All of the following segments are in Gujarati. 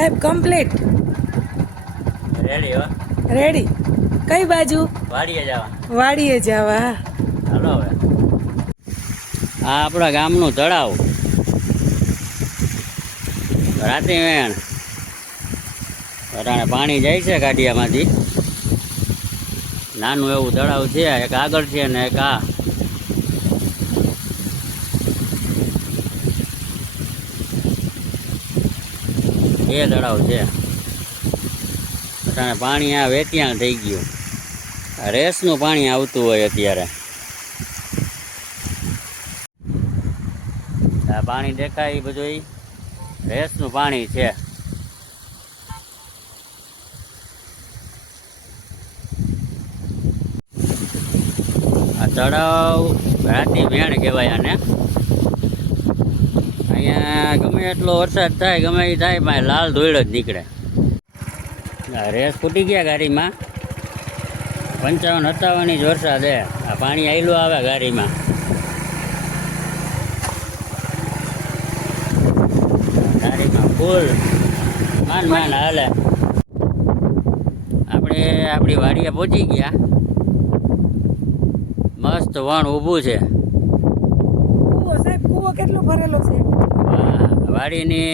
સાહેબ કમ્પ્લીટ રેડી હો રેડી કઈ બાજુ વાડીએ જવા વાડીએ જવા હાલો હવે આ આપણા ગામનું તળાવ રાતે વેણ અટાણે પાણી જાય છે ગાડિયામાંથી નાનું એવું તળાવ છે એક આગળ છે ને એક આ બે તળાવ છે અટાણે પાણી આ વેતિયાણ થઈ ગયું રેસનું પાણી આવતું હોય અત્યારે આ પાણી દેખાય એ બધું રેસનું પાણી છે આ તળાવ રાતી વેણ કહેવાય આને અહીંયા ગમે એટલો વરસાદ થાય ગમે એ થાય પણ લાલ ધોઈડ જ નીકળે રેસ ફૂટી ગયા ગાડીમાં 55-57 ઇંચ વરસાદ હે આ પાણી આયલું આવે ગાડીમાં ગાડીમાં ફૂલ માન હાલે આપણે આપણી વાડીએ પહોંચી ગયા મસ્ત વણ ઊભું છે કૂવો સાહેબ કૂવો કેટલો ભરેલો છે વાડીની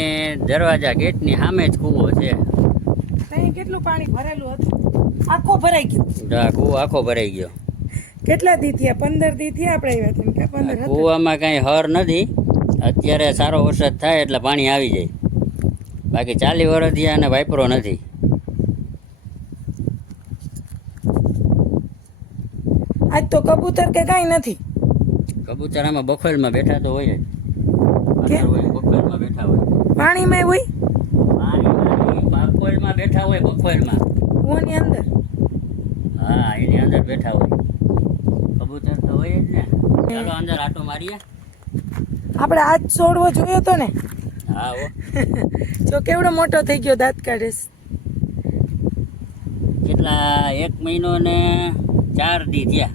દરવાજા ગેટની સામે જ કૂવો છે ત્યાં કેટલું પાણી ભરેલું હતું આખો ભરાઈ ગયો કૂવો આખો ભરાઈ ગયો કેટલા દી થયા 15 દી થયા આપણે આવ્યા હતા કે 15 હતા કૂવામાં કાંઈ હર નથી અત્યારે સારો વરસાદ થાય એટલે પાણી આવી જાય બાકી 40 વર્ષ થયા અને વાપરો નથી આજ તો કબૂતર કે કાંઈ નથી કબૂતર આમાં બખોલમાં બેઠા તો હોય જ કે? બખોલમાં બેઠા હોય પાણીમાં હોય બખોલમાં બેઠા હોય બખોલમાં કૂવાની અંદર હા એની અંદર બેઠા હોય કબૂતર તો હોય જ ને ચાલો અંદર આટો મારીએ આપણે આજ છોડવો જોયો તો ને હા હો જો કેવડો મોટો થઈ ગયો દાંત કાઢે કેટલા 1 મહિનો ને 4 દી થયા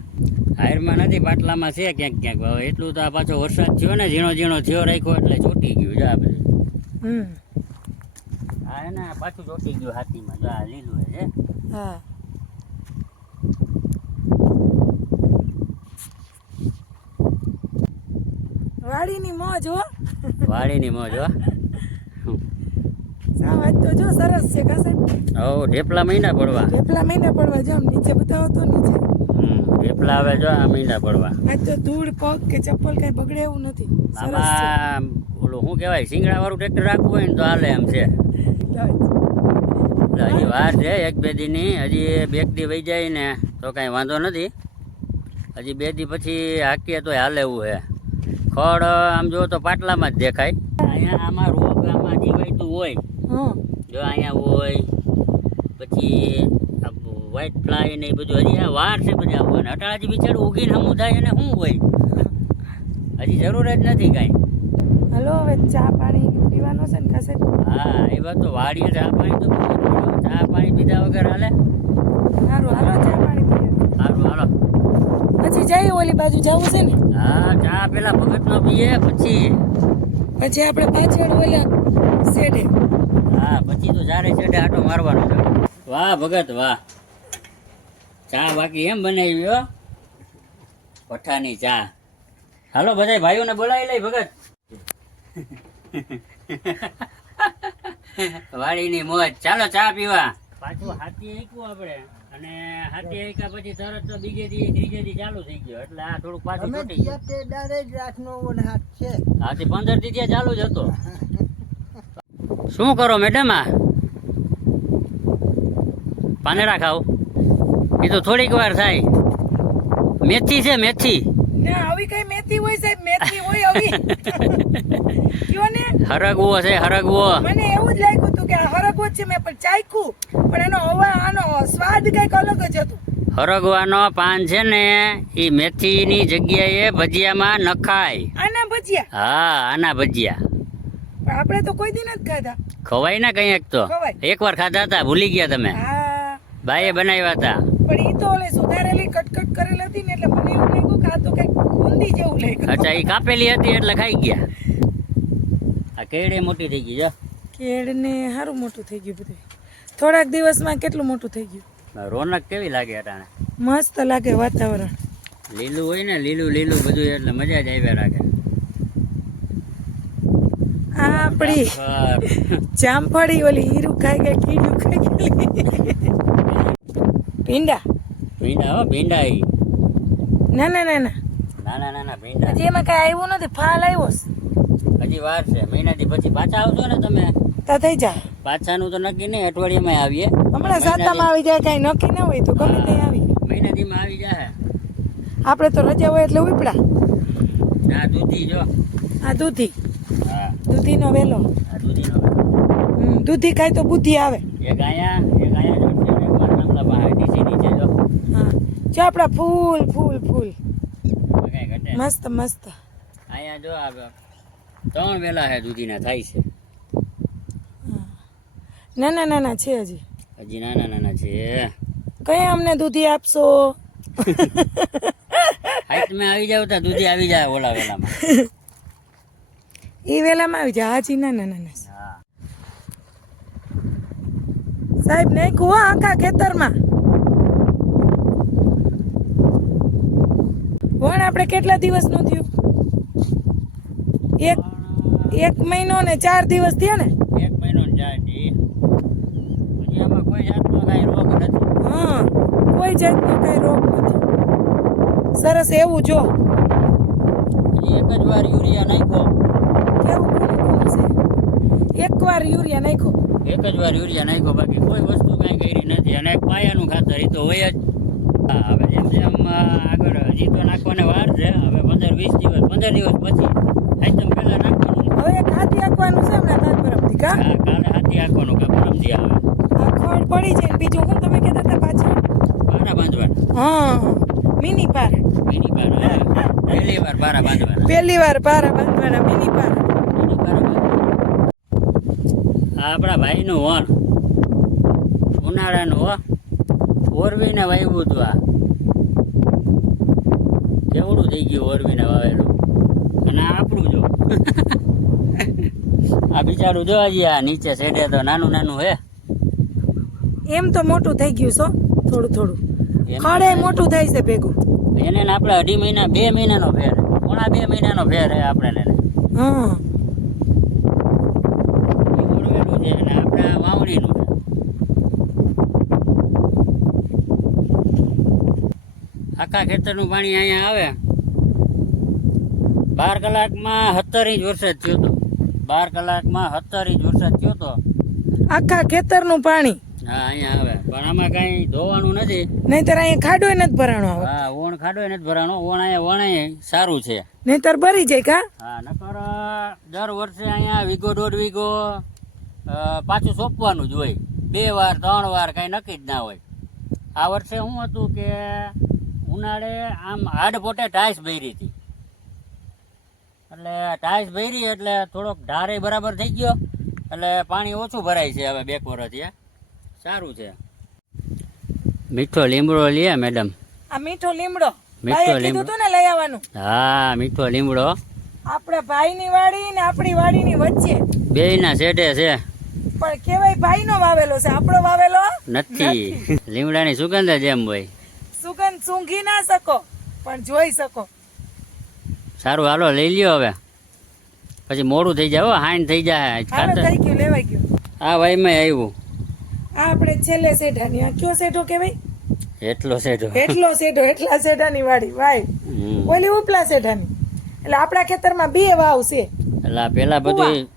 હાયરમાં નથી પાટલામાં છે ક્યાંક ક્યાંક હવે એટલું તો આ પાછો વરસાદ થયો ને ઝીણો ઝીણો થયો રાખ્યો એટલે ચોટી ગયું જા બધું હા એને પાછું ચોટી ગયું હાથીમાં જો આ લીલું છે હા વાડીની મોજ હો વાડીની મોજ હો સાવ આજ તો જો સરસ છે કા સાહેબ હો ઢેપલા મહિના પડવા કેટલા મહિના પડવા જો આમ નીચે બતાવો તો નીચે ઢેપલા આવે જો આ મહિના પડવા આજ તો ધૂળ પગ કે ચપ્પલ કઈ બગડે એવું નથી સરસ છે આમાં ઓલું શું કહેવાય શિંગડા વાળું ટ્રેક્ટર રાખવું હોય ને તો હાલે એમ છે એટલે હજી વાર છે 1-2 દીની હજી 2 દી વહી જાય ને તો કાંઈ વાંધો નથી હજી 2 દી પછી હાકીએ તો હાલે એવું છે ખડ આમ જો તો પાટલામાં જ દેખાય અહીંયા આમાં રોગ આમાં જીવાયતું હોય જો અહીંયા હોય પછી વ્હાઈટ ફ્લાય ને એ બધું હજી આ વાર છે બધા આવવાને અટાળ હજી બિચારું ઉગીને હમું થાય અને શું હોય હજી જરૂર જ નથી કાંઈ હલો હવે ચા પાણી પીવાનો છે ને કશે હા એ વાત તો વાડીએ ચા પાણી તો પીવું જ પડે. ચા પાણી પીધા વગર હાલે સારું હાલો ચા પાણી પીએ સારું હાલો પછી જઈએ ઓલી બાજુ જવું છે ને હા ચા પેલા ભગતનો પીએ પછી આપણે પાછળ ઓલા શેડે હા પછી તો ચારે છેડે આટો મારવાનો છે વાહ ભગત વાહ ચા બાકી એમ બનાવી હો પઠાની ચા હાલો બધા ભાઈઓને બોલાવી લઈ ભગત વાડીની મોજ ચાલો ચા પીવા પાછું હાથી આંક્યું આપણે અને હાથી આંક્યા પછી તરત તો બીજે દી ત્રીજે દી ચાલુ થઈ ગયો એટલે આ થોડુંક પાછું છૂટી ગયું હાથી 15 દી ત્યાં ચાલુ જ હતો શું કરો મેડમ આ પાંદડા ખાવ એ તો થોડીક વાર થાય મેથી છે મેથી ના આવી કઈ મેથી હોય સાહેબ મેથી હોય આવી કયો ને હરગવો છે હરગવો મને એવું જ લાગ્યું હતું કે આ હરગવો જ છે મેં પણ ચાખ્યું પણ એનો હવા આનો સ્વાદ કઈક અલગ જ હતો હરગવાનો પાન છે ને એ મેથીની જગ્યાએ ભજીયામાં નખાય આના ભજીયા હા આના ભજીયા પણ આપણે તો કોઈ દી નથી ખાધા ખવાય ને કંઈક તો ખવાય. એકવાર ખાધા હતા ભૂલી ગયા તમે હા બાઈએ બનાવ્યા હતા પણ ઈ તો ઓલે સુધારેલી કટકટ કરેલી હતી ને એટલે મને એવું લાગ્યું કે આ તો કઈક બુંદી જેવું લાગ્યું અચ્છા એ કાપેલી હતી એટલે ખાઈ ગયા આ કેળે મોટી થઈ ગઈ જો કેળને સારું મોટું થઈ ગયું બધું. થોડાક દિવસમાં કેટલું મોટું થઈ ગયું. રોનક કેવી લાગે અટાણે? મસ્ત લાગે વાતાવરણ. લીલું હોય ને, લીલું લીલું બધું એટલે મજા જ આવ્યા રાખે. આ આપણી જામફળી ઓલી હીરું ખાઈ ગયા, કીડું ખાઈ ગયેલી. ભીંડા ભીંડા હો, ભીંડા ઈ ના ના ના ના નાના નાના ભીંડા. હજી એમાં કઈ આવ્યું નથી. ફાલ આવ્યો છે. હજી વાર છે. મહિનાથી પછી પાછા આવશો ને તમે? તા થઈ જા. પાછાનું તો નક્કી નહીં, અઠવાડિયામાં આવીએ. હમણાં સાતામાં આવી જાય, કઈ નક્કી ના હોય તો ગમે ત્યાં આવી. મહિનાથીમાં આવી જાય. આપણે તો રજા હોય એટલે ઉપડા. આ દૂધી જો. આ દૂધી, હા દૂધીનો વેલો. આ દૂધીનો. દૂધી ખાય તો બુદ્ધિ આવે. એક આયા જો છે ને, મારા નામલા પાસે નીચે જો. હા જો આપણા ફૂલ ફૂલ ફૂલ કઈ ઘટે. મસ્ત મસ્ત. અહીંયા જો આ 3 વેલા છે દૂધીના થાય છે. નાના નાના છે હજી. હજી નાના નાના છે. કયા અમને દૂધી આપશો? હાઈટમાં આવી જાવ તો દૂધી આવી જાય ઓલા વેલામાં. એ વેલામાં આવી જાય. હાજી નાના નાના છે. હા સાહેબ નાખ્યું હો આખા ખેતરમાં. વણ આપણે કેટલા દિવસનું થયું? એક મહિનો ને 4 દિવસ થયા ને. 1 મહિનો ને 4 દી. હજી આમાં કોઈ જાતનો કાંઈ રોગ નથી. હા કોઈ જાતનો કઈ રોગ નથી. સરસ એવું જો. હજી એક જ વાર યુરિયા નાખ્યો. કેવું કોનું છે? એકવાર યુરિયા નાખ્યો. એક જ વાર યુરિયા નાખ્યો, બાકી કોઈ વસ્તુ કાંઈ કરી નથી. અને એક પાયાનું ખાતર એ તો હોય જ. હા હવે જેમ જેમ આગળ હજી તો નાખવાને વાર છે. હવે 15 દિવસ પછી આઈટમ પહેલા નાખવાનું. હવે એક હાથી આંકવાનું છે હમણાં કાલ પરમથી કા. હા કાલે હાથી આખવાનું કે પરમથી આવે. આ ખડ પડી છે ને બીજું હું તમે કહેતા હતા પાછળ? પારા બાંધવાના. હા મિની પાર. મિની પારા. પહેલી વાર પારા બાંધવાના. પહેલી વાર પારા બાંધવાના. મિની પાર. મિની પારા બાંધવાના. આ આપણા ભાઈનું વણ ઉનાળાનું હો. ઓરવીને વાવ્યું હતું. આ કેવડું થઈ ગયું ઓરવીને વાવેલું. અને આ આપણું જો. આ બિચારું જો હજી આ નીચે સેડે તો નાનું નાનું હે. એમ તો મોટું થઈ ગયું છો થોડું થોડું. ખડે મોટું થાય છે ભેગું. એને ને આપણે 2.5 મહિના 2 મહિનાનો ફેર. પોણા 2 મહિનાનો ફેર હે આપણે. હા એ ઓરવેલું છે અને આપણે આ વાવણીનું છે. આખા ખેતરનું પાણી અહીંયા આવે. 12 કલાકમાં 17 ઇંચ વરસાદ થયો હતો. 12 કલાકમાં 17 ઇંચ વરસાદ થયો હતો. આખા ખેતરનું પાણી. હા અહીંયા આવે, પણ આમાં કાંઈ ધોવાનું નથી. નહીતર અહીંયા ખાડો નથી ભરાણો આવે. હા ઓણ ખાડો નથી ભરાણો. ઓણ અહીંયા વણાય સારું છે. નહીતર ભરી જાય કા. હા નકર દર વર્ષે અહીંયા વીઘો 1.5 વીઘો પાછું સોંપવાનું જ હોય. 2 વાર 3 વાર કાંઈ નક્કી જ ના હોય. આ વર્ષે શું હતું કે ઉનાળે આમ હાડપોટે ટાઈસ ભરી હતી. એટલે ટાઈસ ભરી એટલે થોડોક ઢારે બરાબર થઈ ગયો. એટલે પાણી ઓછું ભરાય છે હવે 2 વર્ષથી. સારું છે. મીઠો લીમડો લે મેડમ. આ મીઠો લીમડો. મીઠો ભાઈએ કીધું તું ને લઈ આવવાનું. હા મીઠો લીમડો આપણા ભાઈની વાડી ને આપણી વાડીની વચ્ચે. બેયના સેટે છે. પણ કેવાય ભાઈનો વાવેલો છે, આપણો વાવેલો નથી. લીમડાની સુગંધ જ એમ હોય. સુગંધ સૂંઘી ના શકો પણ જોઈ શકો. સારું હાલો લઈ લ્યો હવે, પછી મોડું થઈ જાય. હાઈન થઈ જાય. હવે ખાતર થઈ ગયું, લેવાઈ ગયું. આ વાયમાં આવ્યું. આ આપણે છેલ્લે સેઢાની. આ કયો સેઢો કહેવાય? એટલો સેટો. એટલો સેઢો. એટલા સેઢાની વાડી વાય. ઓલી ઉપલા સેઢાની. એટલે આપણા ખેતરમાં 2 વાવ છે. એટલે પેલા બધું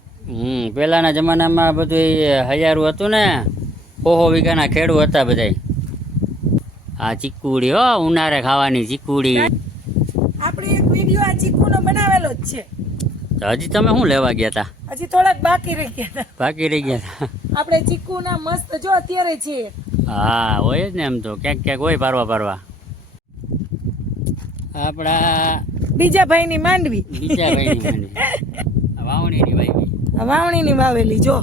પેલાના જમાનામાં બધું હજારું હતું ને. 100 વીઘાના ખેડૂ હતા બધા. આ ચીકુડી હો, ઉનાળે ખાવાની ચીકુડી. આપણે એક વિડિયો આ ચીકુનો બનાવેલો જ છે. તો હજી તમે શું લેવા ગયા હતા? હજી થોડાક બાકી રહી ગયા હતા. બાકી રહી ગયા હતા. આપણે ચીકુના મસ્ત જો અત્યારે છે. હા હોય જ ને, એમ તો ક્યાંક ક્યાંક હોય પારવા. આપણા બીજા ભાઈની માંડવી. બીજા ભાઈની વાવણીની વાવી. વાવણીની વાવેલી જો.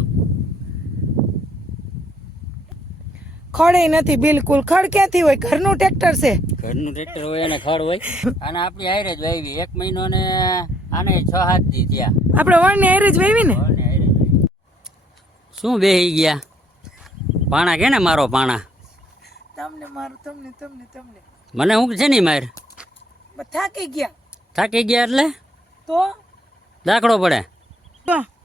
ખડે નથી બિલકુલ. ખડ ક્યાંથી હોય? ઘરનું ટ્રેક્ટર છે. ઘરનું ટ્રેક્ટર હોય અને ખડ હોય. અને આપણી હારે જ વાવી. 1 મહિનો ને આને 6-7 દી થયા. આપણે વણની હારે જ વાવી ને. શું બેહી ગયા પાણા કે ને મારો પાણા તમને મારું તમને તમને તમને મને હું છે નહીં માર થાકી ગયા થાકી ગયા એટલે તો દાખલો પડે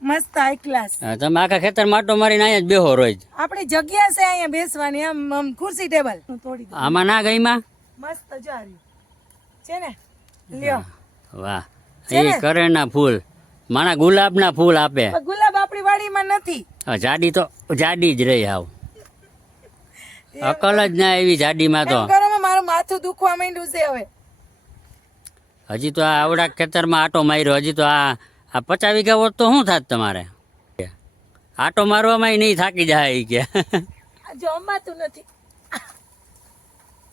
મસ્ત હાઈ ક્લાસ. હા, તમે આખા ખેતર માટો મારીને અહીંયા જ બેહો રોજ આપણી જગ્યા છે અહીંયા બેસવાની આમ ખુરશી ટેબલ તોડી દો. આમાં ના ગઈમાં મસ્ત જારી છે ને લ્યો. વાહ છે એ ને? કરેના ફૂલ માણા ગુલાબના ફૂલ આપે પણ ગુલાબ આપણી વાડીમાં નથી. જાડી તો જાડી જ રહી હાવ અકલ જ ના એવી જાડીમાં તો એમ કરો મારું માથું દુખવા માંડ્યું છે હવે. હજી તો આ આવડા ખેતરમાં આટો માર્યો હજી તો આ 50 વીઘા હોત તો શું થાત તમારે આટો મારવામાં નહીં થાકી જાય ઈ કે આ જો અંબાતું નથી.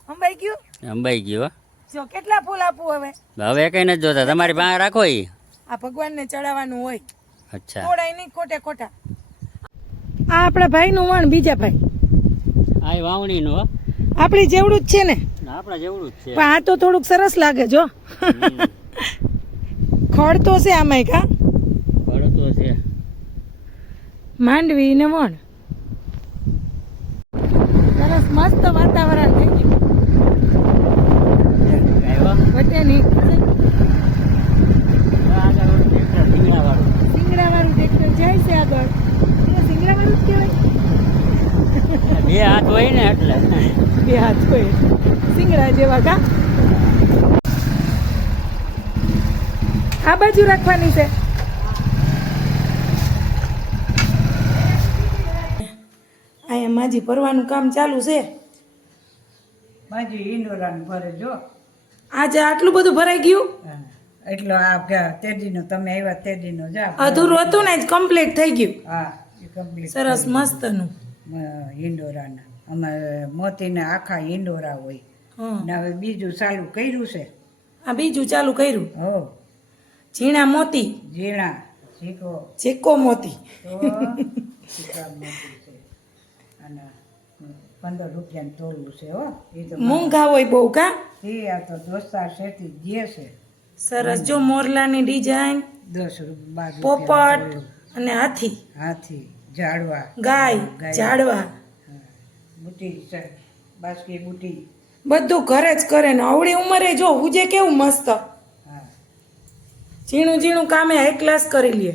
અંબાઈ ગયું અંબાઈ ગયો જો કેટલા ફૂલ આપું હવે. હવે કઈ નથી જોતા તમારી પાસે રાખો ઈ આ ભગવાનને ચડાવવાનું હોય. અચ્છા તોડાય નહીં ખોટે ખોટા. આ આપણા ભાઈનું વણ બીજા ભાઈ આ વાવણીનું હો આપણી જેવડું જ છે ને આપણા જેવડું જ છે પણ આ તો થોડુંક સરસ લાગે જો ખડ તો છે આમાંય કા પડતો છે માંડવી ને વણ સરસ મસ્ત વાતાવરણ થઈ ગયું આવ્યો વટેની આગળ ઓલું ટ્રેક્ટર ધીંગણાવાળું. સિંગડાવાળું ટ્રેક્ટર જાય છે આગળ સિંગડાવાળું જ કહેવાય. બે હાથ હોય ને એટલે બે હાથ હોય સિંગડા જેવા કા. આ બાજુ રાખવાની છે. અહીંયા માજી ભરવાનું કામ ચાલુ છે. માજી ઈંડોરાનું ભરે જો આજે આટલું બધું ભરાઈ ગયું. એટલો આ તેજીનો તમે આવ્યા તેજીનો જા અધૂરું હતું ને જ કમ્પ્લીટ થઈ ગયું. હા એ કમ્પ્લીટ સરસ મસ્તનું. ઈંડોરાના અમારે મોતીના આખા ઈંડોરા હોય હં. ને હવે બીજું ચાલુ કર્યું છે આ બીજું ચાલુ કર્યું. હો ઝીણા મોતી ઝીણા ઝીકો ચેકો મોતી. તો ચીકા મોતી છે અને 15 રૂપિયાનું તોલું છે હો એ તો મોંઘા હોય બહુ કા. એ આ તો દોસ્તાર શેઠી જે છે સરસ જો મોરલાની ડિઝાઇન 10 રૂપિયા પોપટ અને હાથી હાથી ઝાડવા ગાય ઝાડવા બુટી છે બાસકી બુટી બધું ઘરે જ કરે ને આવડી ઉંમરે જો હુજે કેવું મસ્ત હા ઝીણું ઝીણું કામે હાઈ ક્લાસ કરી લે.